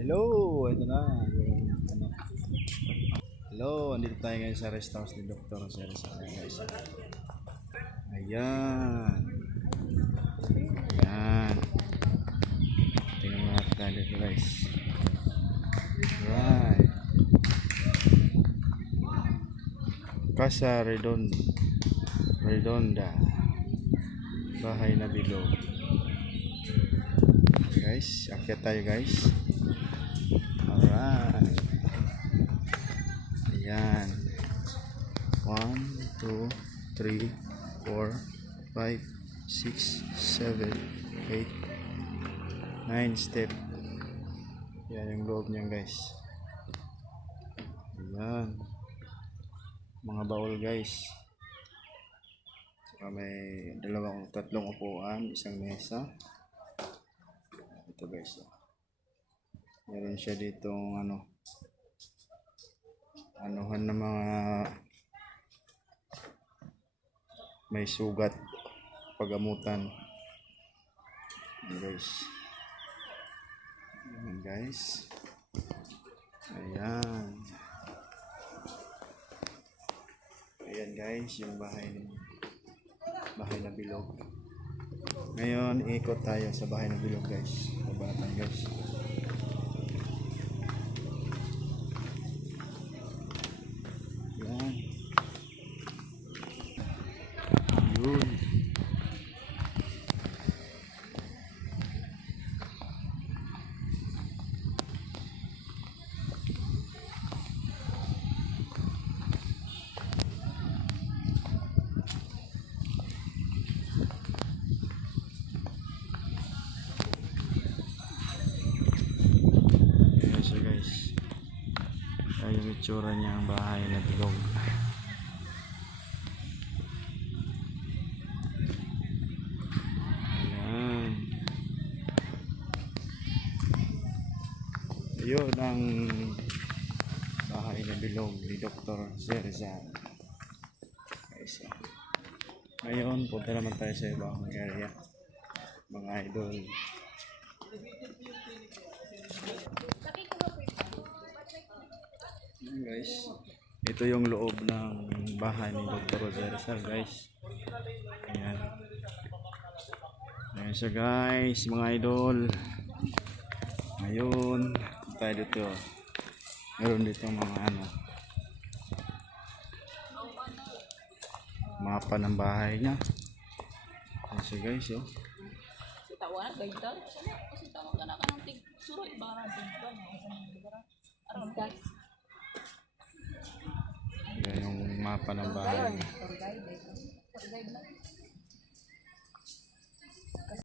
Hello, ito na. Ano. Hello, andito tayo ngayon sa rest house ni Dr. Jose Rizal, guys. Ayan. Ayan. Tingnan mo natin tayo dito, guys. Right. Casa Redonda. Redonda. Bahay na bilog. Guys, akyat tayo guys. Alright. Ayan. 1, 2, 3, 4, 5, 6, 7, 8, 9 step. Yan yung loob niyan guys. Ayan. Mga baul guys. Saka may dalawang tatlong upuan, isang mesa. Ito guys. oh. Meron siya ditong ano anuhan ng mga may sugat pagamutan. Guys. Ayan guys. Ayan. Ayan guys, yung bahay ni bahay na bilog. Ngayon, ikot tayo sa bahay ng bilog guys. Baba tayo guys. Yun. Ayan siya guys. Ayan yung itsura niya ang bahay na bilog. Ayun ang bahay na bilog ni Dr. Zerzan. Guys. Ngayon, punta naman tayo sa ibang area. Mga idol. Ayan guys. Ito yung loob ng bahay ni Dr. Rosario guys. Ayan. Ayan siya guys, mga idol. Ngayon, tayo dito. Meron dito mga ano. Mapa ng bahay niya. Ayan siya guys, oh. Si tawa, gayda. Kasi tawa ka na ka ng tig. Suro, iba ka ng tig. Aram ka. Ayan yung mapa ng bahay niya.